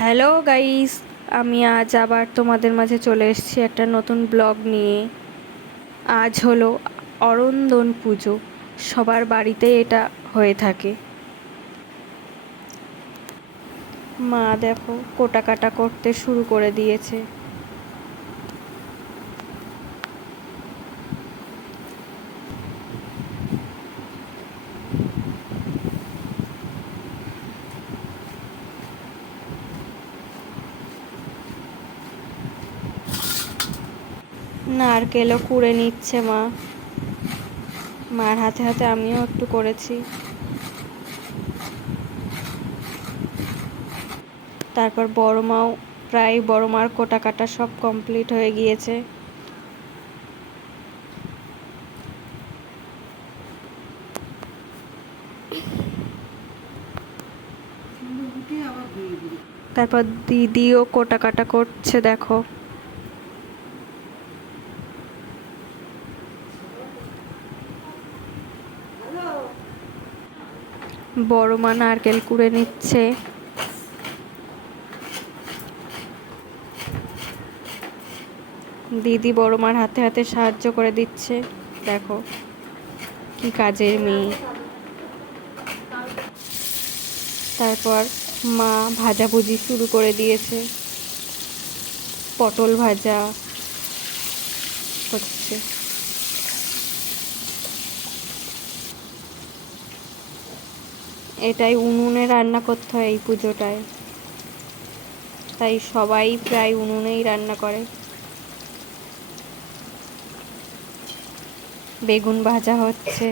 Hello guys, আমি আজ আবার তোমাদের মাঝে চলে এসেছি একটা নতুন ব্লগ নিয়ে। আজ হলো অরন্দন পুজো। সবার বাড়িতে এটা হয়ে থাকে। মা দেখো কোটা কাটা করতে শুরু করে দিয়েছে। নারকেলও কুড়ে নিচ্ছে মা। মার হাতে হাতে আমিও একটু করেছি। তারপর বড় মাও প্রায় বড় মার কোটা কাটা সব কমপ্লিট হয়ে গিয়েছে। তারপর দিদিও কোটা কাটা করছে দেখো। বড় মা নারকেল কুড়ে নিচ্ছে। দিদি বড় মার হাতে হাতে সাহায্য করে দিচ্ছে। দেখো কি কাজের মেয়ে। তারপর মা ভাজাভুজি শুরু করে দিয়েছে। পটল ভাজা হচ্ছে। এটাই উনুনে রান্না করতে হয় এই পুজোটায়, তাই সবাই প্রায় উনুনেই রান্না করে। বেগুন ভাজা হচ্ছে।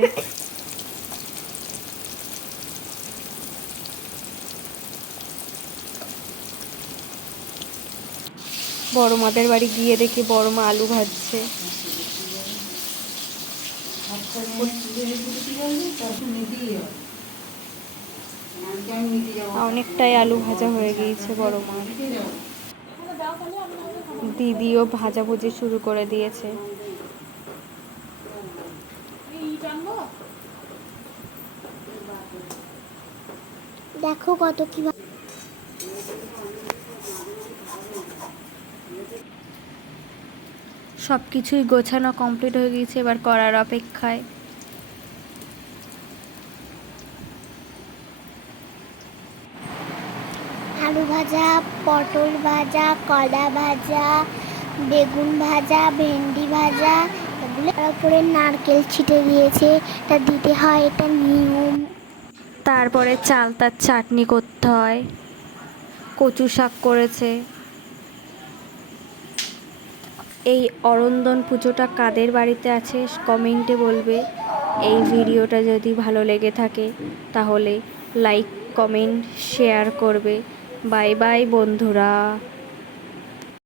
বড় মাদের বাড়ি গিয়ে দেখি বড় মা আলু ভাজছে। অনেকটাই আলু ভাজা হয়ে গিয়েছে বড় মার। দিদিও ভাজাভুজি শুরু করে দিয়েছে। দেখো কত কি সব কিছুই গোছানো কমপ্লিট হয়ে গিয়েছে, এবার করার অপেক্ষায়। আলু ভাজা, পটল ভাজা, কলা ভাজা, বেগুন ভাজা, ভেন্ডি ভাজা, এগুলো উপরে নারকেল ছিটে দিয়েছে। এটা দিতে হয়, এটা নিয়ম। তারপরে চালতার চাটনি করতে হয়। কচু শাক করেছে। এই অরন্দন পুজোটা কাদের বাড়িতে আছে কমেন্টে বলবে। এই ভিডিওটা যদি ভালো লেগে থাকে তাহলে লাইক, কমেন্ট, শেয়ার করবে। বাই বাই বন্ধুরা।